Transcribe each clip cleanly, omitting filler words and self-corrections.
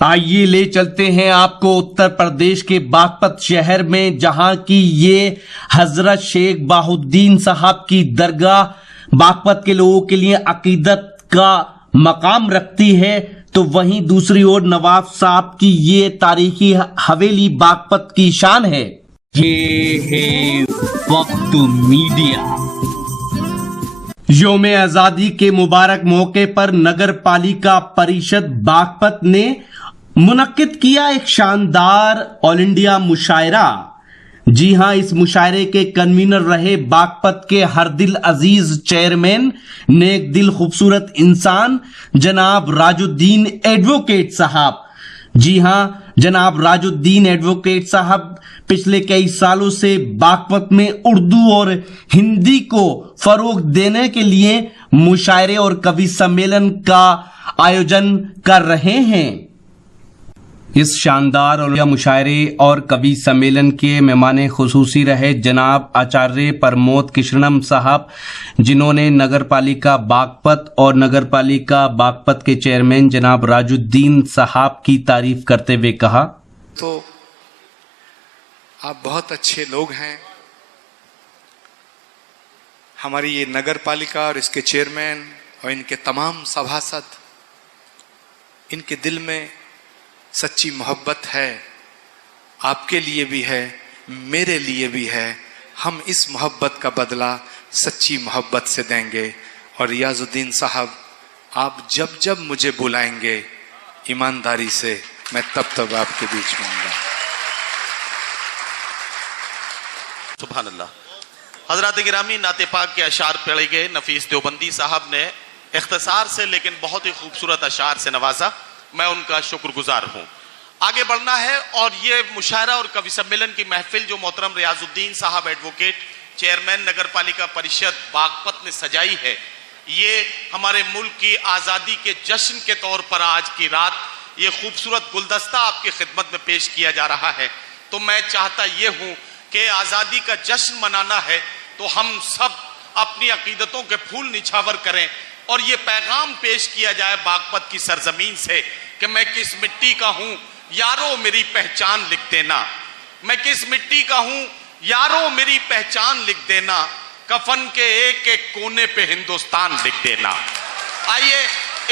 आइए ले चलते हैं आपको उत्तर प्रदेश के बागपत शहर में, जहां की ये हजरत शेख बाहुद्दीन साहब की दरगाह बागपत के लोगों के लिए अकीदत का मकाम रखती है। तो वहीं दूसरी ओर नवाब साहब की ये तारीखी हवेली बागपत की शान है। ये है वक्त मीडिया। योम आजादी के मुबारक मौके पर नगर पालिका परिषद बागपत ने मुनक्किद किया एक शानदार ऑल इंडिया मुशायरा। जी हां, इस मुशायरे के कन्वीनर रहे बागपत के हर दिल अजीज चेयरमैन, नेक दिल खूबसूरत इंसान जनाब राजुद्दीन एडवोकेट साहब। जी हां, जनाब राजुद्दीन एडवोकेट साहब पिछले कई सालों से बागपत में उर्दू और हिंदी को फरोग देने के लिए मुशायरे और कवि सम्मेलन का आयोजन कर रहे हैं। इस शानदार और मुशायरे और कवि सम्मेलन के मेहमान खुसूसी रहे जनाब आचार्य प्रमोद कृष्णम साहब, जिन्होंने नगर पालिका बागपत और नगर पालिका बागपत के चेयरमैन जनाब राजुद्दीन साहब की तारीफ करते हुए कहा, तो आप बहुत अच्छे लोग हैं। हमारी ये नगर पालिका और इसके चेयरमैन और इनके तमाम सभासद, इनके दिल में सच्ची मोहब्बत है, आपके लिए भी है, मेरे लिए भी है। हम इस मोहब्बत का बदला सच्ची मोहब्बत से देंगे। और रियाजुद्दीन साहब, आप जब जब मुझे बुलाएंगे ईमानदारी से, मैं तब आपके बीच में आऊंगा। सुभान अल्लाह। हजरत गिरामी नाते पाक के अशार पढ़े गए। नफीस देवबंदी साहब ने इख्तिसार से लेकिन बहुत ही खूबसूरत अशार से नवाजा। मैं उनका शुक्रगुजार हूं। आगे बढ़ना है और ये मुशायरा और कवि सम्मेलन की महफिल जो मोहतरम रियाजुद्दीन साहब एडवोकेट चेयरमैन नगर पालिका परिषद बागपत ने सजाई है, ये हमारे मुल्क की आज़ादी के जश्न के तौर पर आज की रात ये खूबसूरत गुलदस्ता आपकी खिदमत में पेश किया जा रहा है। तो मैं चाहता ये हूं कि आज़ादी का जश्न मनाना है तो हम सब अपनी अकीदतों के फूल निछावर करें और ये पैगाम पेश किया जाए बागपत की सरजमीन से कि मैं किस मिट्टी का हूं यारो मेरी पहचान लिख देना। मैं किस मिट्टी का हूं यारो मेरी पहचान लिख देना। कफन के एक एक कोने पे हिंदुस्तान लिख देना। आइए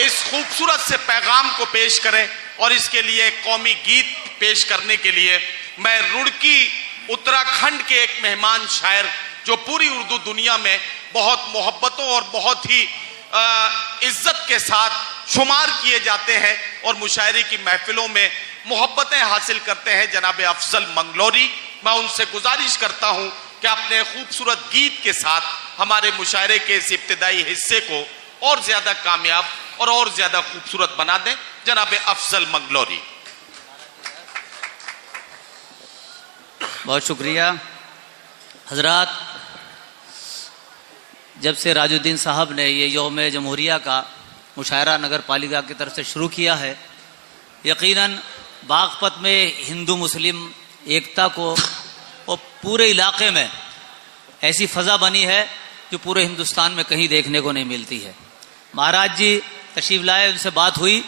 इस खूबसूरत से पैगाम को पेश करें और इसके लिए कौमी गीत पेश करने के लिए मैं रुड़की उत्तराखंड के एक मेहमान शायर जो पूरी उर्दू दुनिया में बहुत मोहब्बतों और बहुत ही इज्जत के साथ शुमार किए जाते हैं और मुशायरे की महफिलों में मोहब्बतें हासिल करते हैं, जनाब अफजल मंगलोरी। मैं उनसे गुजारिश करता हूं कि अपने खूबसूरत गीत के साथ हमारे मुशायरे के इस इब्तिदाई हिस्से को और ज्यादा कामयाब और ज्यादा खूबसूरत बना दें। जनाब अफजल मंगलोरी। बहुत शुक्रिया हजरात। जब से राजुद्दीन साहब ने ये यौम जमहूरिया का मुशायरा नगर पालिका की तरफ से शुरू किया है, यकीनन बागपत में हिंदू मुस्लिम एकता को और पूरे इलाके में ऐसी फ़ज़ा बनी है जो पूरे हिंदुस्तान में कहीं देखने को नहीं मिलती है। महाराज जी तशरीफ़ लाए, उनसे बात हुई,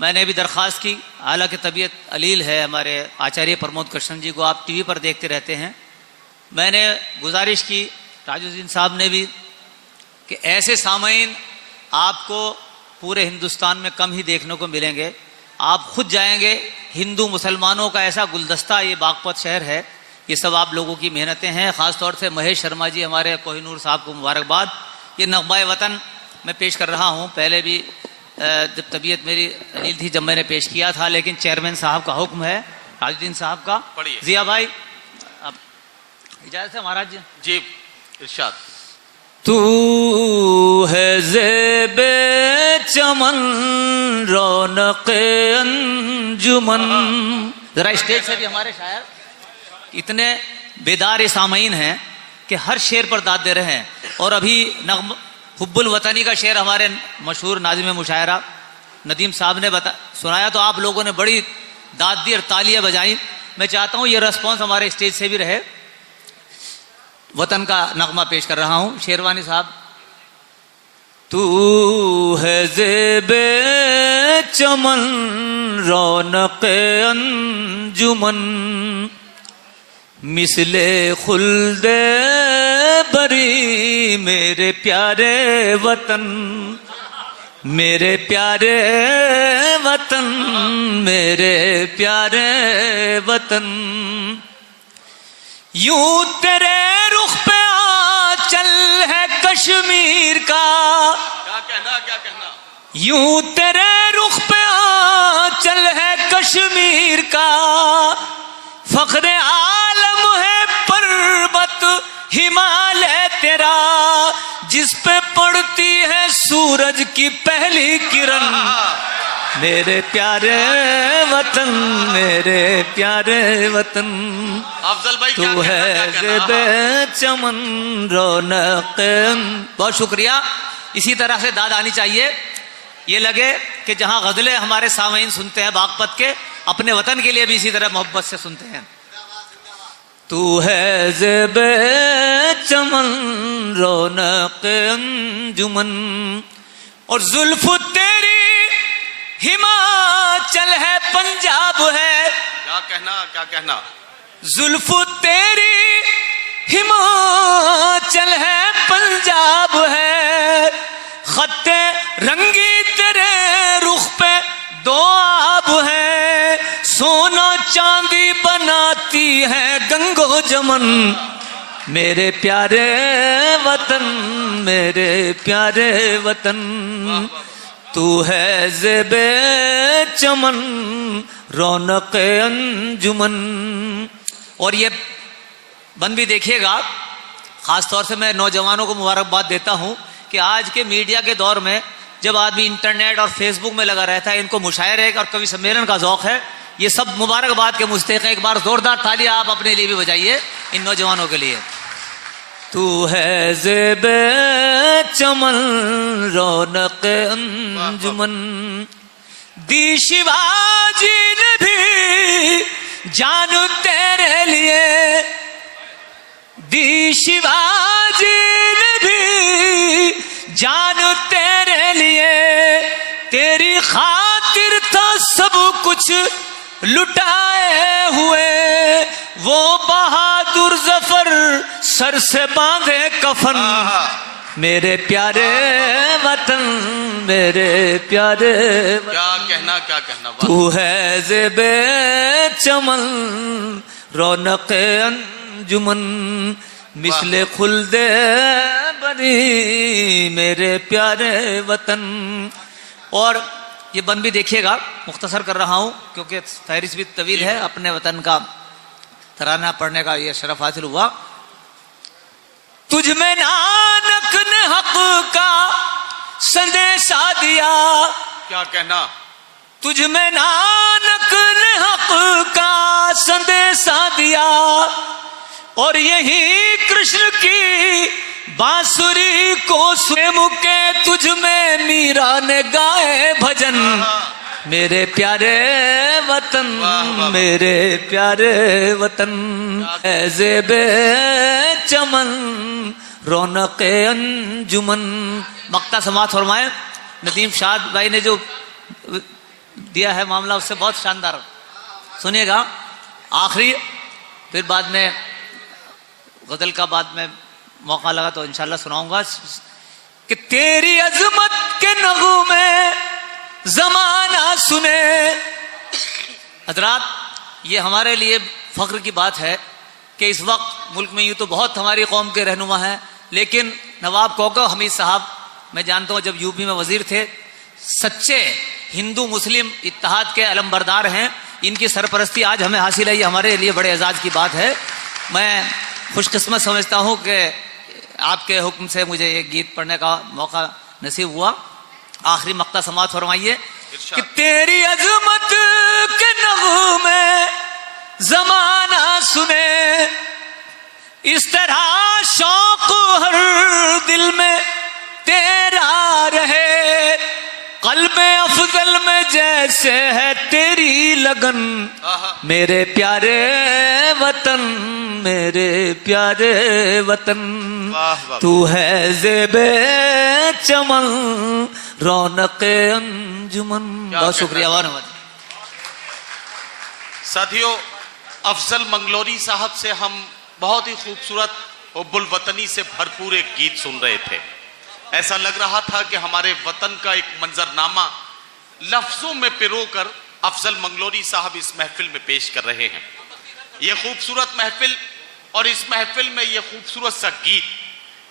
मैंने भी दरख्वास्त की, हालांकि तबीयत अलील है हमारे आचार्य प्रमोद कृष्ण जी को आप टीवी पर देखते रहते हैं। मैंने गुजारिश की राजुद्दीन साहब ने भी कि ऐसे सामईन आपको पूरे हिंदुस्तान में कम ही देखने को मिलेंगे। आप खुद जाएंगे, हिंदू मुसलमानों का ऐसा गुलदस्ता ये बागपत शहर है। ये सब आप लोगों की मेहनतें हैं। ख़ास तौर से महेश शर्मा जी हमारे कोहिनूर साहब को मुबारकबाद। ये नग़्मा-ए वतन मैं पेश कर रहा हूँ। पहले भी जब तबीयत मेरी अलील थी जब मैंने पेश किया था, लेकिन चेयरमैन साहब का हुक्म है, राजुद्दीन साहब का। जिया भाई अब इजाज़त है महाराज जी। जी इरशाद। तू है ज़ेबे चमन रौनक़े अंजुमन। जरा स्टेज से भी हमारे शायर इतने बेदार सामईन हैं कि हर शेर पर दाद दे रहे हैं। और अभी नग़्मा हुब्बुल वतनी का शेर हमारे मशहूर नाज़िम मुशायरा नदीम साहब ने सुनाया तो आप लोगों ने बड़ी दाद दी और तालियां बजाई। मैं चाहता हूँ ये रेस्पॉन्स हमारे स्टेज से भी रहे। वतन का नगमा पेश कर रहा हूँ। शेरवानी साहब। तू है ज़ेबे चमन रौनक़े अंजुमन मिसले खुल्दे बरी मेरे प्यारे वतन, मेरे प्यारे वतन, मेरे प्यारे वतन। यूं तेरे रुख पे आंचल है कश्मीर का, क्या कहना यूं तेरे रुख पे आंचल है कश्मीर का, फख्रे आलम है पर्वत हिमालय तेरा, जिस पे पड़ती है सूरज की पहली किरण। मेरे प्यारे वतन, मेरे प्यारे वतन, अफजल भाई तू है ज़ेबे चमन रौनक़। बहुत शुक्रिया। इसी तरह से दाद आनी चाहिए। ये लगे कि जहां गजलें हमारे सामईन सुनते हैं बागपत के, अपने वतन के लिए भी इसी तरह मोहब्बत से सुनते हैं। तू है ज़ेबे चमन रौनक़ अंजुमन, और जुल्फ तेरी हिमाचल है पंजाब है। क्या कहना जुल्फ तेरी हिमाचल है पंजाब है, खत्ते रंगी तेरे रुख पे दो आब है, सोना चांदी बनाती है गंगो जमन। मेरे प्यारे वतन, मेरे प्यारे वतन, तू है ज़ेबे चमन रौनक़ अंजुमन। और ये बंद भी देखिएगा, खास तौर से मैं नौजवानों को मुबारकबाद देता हूं कि आज के मीडिया के दौर में जब आदमी इंटरनेट और फेसबुक में लगा रहता है, इनको मुशायरे और कवि सम्मेलन का ज़ौक़ है, ये सब मुबारकबाद के मुस्तहिक़ हैं। एक बार जोरदार तालियां आप अपने लिए भी बजाइए, इन नौजवानों के लिए। तू है ज़ेबे चमन रौनक़ अंजुमन, दी शिवाजी ने भी जान तेरे लिए, दी शिवाजी ने भी जान तेरे लिए, तेरी खातिर था सब कुछ लुटाए हुए, वो बहादुर जफर सर से बांधे कफन। मेरे प्यारे वतन, मेरे प्यारे वतन, क्या कहना तू है ज़ेबे चमन रौनक़ अंजुमन मिसले खुल्दे बरी मेरे प्यारे वतन। और ये बंद भी देखिएगा, मुख्तसर कर रहा हूं क्योंकि फहरिस्त भी तवील है। अपने वतन का तराना पढ़ने का ये शरफ हासिल हुआ। तुझ में नानक ने हक का संदेशा दिया, क्या कहना, तुझ में नानक ने हक का संदेशा दिया, और यही कृष्ण की बांसुरी को स्वयं के तुझ में मीरा ने गाए भजन। मेरे प्यारे वतन, मेरे प्यारे वतन, ज़ेबे चमन रौनक़ अंजुमन। मक्ता समात फरमाए। नदीम शाद भाई ने जो दिया है मामला, उससे बहुत शानदार सुनिएगा। आखिरी फिर बाद में गजल का बाद में मौका लगा तो इंशाल्लाह सुनाऊंगा कि तेरी अजमत के नगमे जमाना सुने। हजरात, ये हमारे लिए फख्र की बात है कि इस वक्त मुल्क में यूं तो बहुत हमारी कौम के रहनुमा हैं, लेकिन नवाब कौकब हमीद साहब, मैं जानता हूं जब यूपी में वजीर थे, सच्चे हिंदू मुस्लिम इत्तेहाद के अलमबरदार हैं। इनकी सरपरस्ती आज हमें हासिल है, ये हमारे लिए बड़े एजाज की बात है। मैं खुशकिस्मत समझता हूं कि आपके हुक्म से मुझे ये गीत पढ़ने का मौका नसीब हुआ। आखिरी मक्ता समात फरमाइए कि तेरी अजमत के नगमे जमाना सुने, इस तरह शौक हर दिल में तेरा रहे, कल्बे अफजल में जैसे है तेरी लगन मेरे प्यारे वतन, मेरे प्यारे वतन। वाह वाह। तू है ज़ेबे चमन, रौनक़े अंजुमन। बहुत शुक्रिया। साथियों, अफजल मंगलोरी साहब से हम बहुत ही खूबसूरत हुब्बुल वतनी से भरपूर एक गीत सुन रहे थे। ऐसा लग रहा था कि हमारे वतन का एक मंजरनामा लफ्जों में पिरोकर अफजल मंगलोरी साहब इस महफिल में पेश कर रहे हैं। ये खूबसूरत महफिल और इस महफिल में ये खूबसूरत सा गीत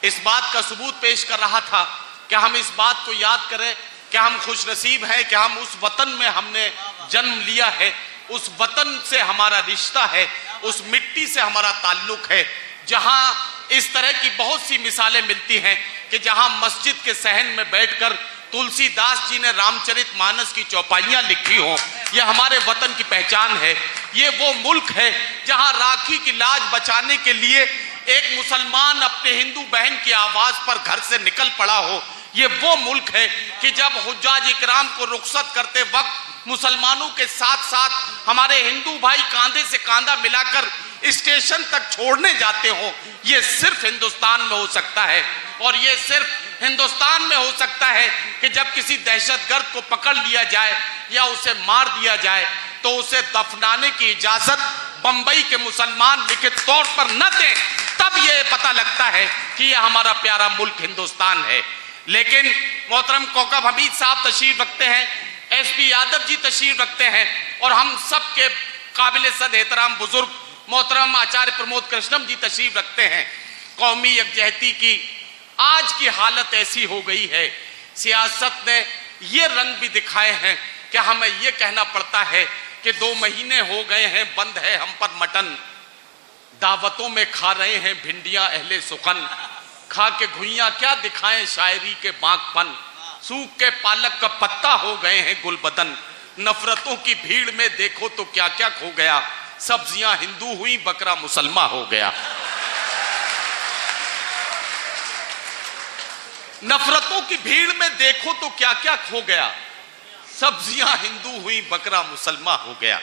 इस बात का सबूत पेश कर रहा था कि हम इस बात को याद करें कि हम खुशनसीब हैं कि हम उस वतन में हमने जन्म लिया है, उस वतन से हमारा रिश्ता है, उस मिट्टी से हमारा ताल्लुक है, जहां इस तरह की बहुत सी मिसालें मिलती हैं कि जहां मस्जिद के सहन में बैठकर तुलसीदास जी ने रामचरितमानस की चौपाइयां लिखी हो, यह हमारे वतन की पहचान है। ये वो मुल्क है जहां राखी की लाज बचाने के लिए एक मुसलमान अपने हिंदू बहन की आवाज पर घर से निकल पड़ा हो। ये वो मुल्क है कि जब हुज्जाज इकराम को रुखसत करते वक्त मुसलमानों के साथ साथ हमारे हिंदू भाई कांधे से कांधा मिलाकर स्टेशन तक छोड़ने जाते हो। ये सिर्फ हिंदुस्तान में हो सकता है, और ये सिर्फ हिंदुस्तान में हो सकता है कि जब किसी दहशतगर्द को पकड़ लिया जाए या उसे मार दिया जाए तो उसे दफनाने की इजाजत बंबई के मुसलमान लिखित तौर पर न दें, तब यह पता लगता है कि यह हमारा प्यारा मुल्क हिंदुस्तान है। लेकिन मोहतरम कौकब हमीद साहब तशरीफ रखते हैं, एसपी यादव जी तशरीफ रखते हैं, और हम सब के काबिल सद एहतराम बुजुर्ग मोहतरम आचार्य प्रमोद कृष्णम जी तशरीफ रखते हैं। कौमी यकजहती की आज की हालत ऐसी हो गई है, सियासत ने ये रंग भी दिखाए हैं कि हमें ये कहना पड़ता है कि 2 महीने हो गए हैं बंद है हम पर मटन, दावतों में खा रहे हैं भिंडियां अहले सुखन, खा के घुइयां क्या दिखाएं शायरी के बांकपन, सूख के पालक का पत्ता हो गए हैं गुलबदन, नफरतों की भीड़ में देखो तो क्या क्या खो गया, सब्जियां हिंदू हुई बकरा मुसलमान हो गया। नफरतों की भीड़ में देखो तो क्या क्या खो गया, सब्जियां हिंदू हुई बकरा मुसलमान हो गया।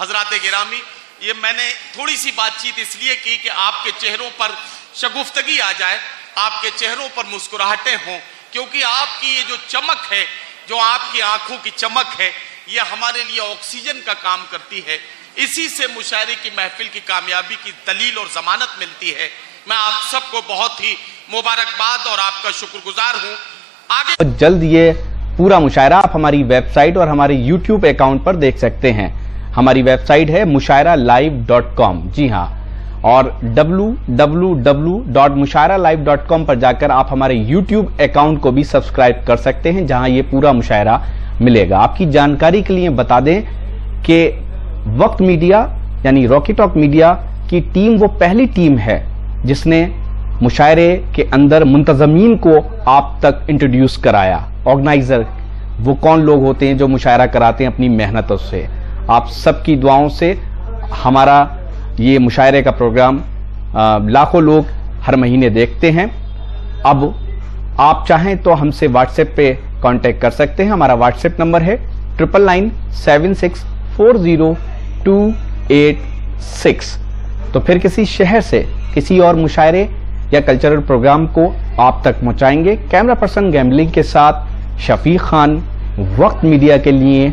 हजरात गिरामी, ये मैंने थोड़ी सी बातचीत इसलिए की कि आपके चेहरों पर शगुफ्तगी आ जाए, आपके चेहरों पर मुस्कुराहटें हों, क्योंकि आपकी ये जो चमक है, जो आपकी आंखों की चमक है, ये हमारे लिए ऑक्सीजन का काम करती है। इसी से मुशायरे की महफिल की कामयाबी की दलील और जमानत मिलती है। मैं आप सबको बहुत ही मुबारकबाद और आपका शुक्रगुजार हूं। आगे जल्द ये पूरा मुशायरा आप हमारी वेबसाइट और हमारे YouTube अकाउंट पर देख सकते हैं। हमारी वेबसाइट है mushairalive.com। जी हाँ, और www.mushairalive.com पर जाकर आप हमारे YouTube अकाउंट को भी सब्सक्राइब कर सकते हैं, जहां ये पूरा मुशायरा मिलेगा। आपकी जानकारी के लिए बता दें कि वक्त मीडिया यानी रॉकी टॉक मीडिया की टीम वो पहली टीम है जिसने मुशायरे के अंदर मुंतजमीन को आप तक इंट्रोड्यूस कराया। ऑर्गेनाइजर वो कौन लोग होते हैं जो मुशायरा कराते हैं अपनी मेहनतों से। आप सबकी दुआओं से हमारा ये मुशायरे का प्रोग्राम लाखों लोग हर महीने देखते हैं। अब आप चाहें तो हमसे व्हाट्सएप पे कांटेक्ट कर सकते हैं। हमारा व्हाट्सएप नंबर है 9997640286। तो फिर किसी शहर से किसी और मुशायरे या कल्चरल प्रोग्राम को आप तक पहुंचाएंगे। कैमरा पर्सन गैम्बलिंग के साथ शफीक खान, वक्त मीडिया के लिए